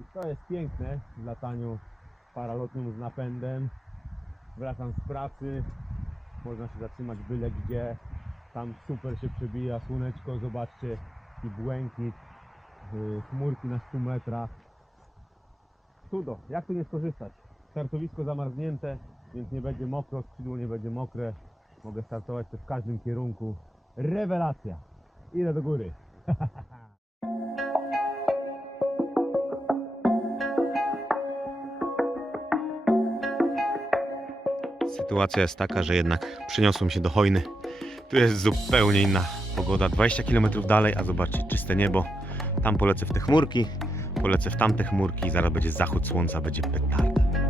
I to jest piękne w lataniu paralotnym z napędem. Wracam z pracy, można się zatrzymać byle gdzie. Tam super się przebija słoneczko, zobaczcie i błękit, yy, chmurki na 100 metrach. Cudo, jak tu nie skorzystać? Startowisko zamarznięte, więc nie będzie mokro, skrzydło nie będzie mokre. Mogę startować też w każdym kierunku. Rewelacja! Idę do góry. Sytuacja jest taka, że jednak przyniosłem się do Hojny. Tu jest zupełnie inna pogoda. 20 km dalej, a zobaczcie, czyste niebo. Tam polecę w te chmurki, polecę w tamte chmurki i zaraz będzie zachód słońca, będzie petarda.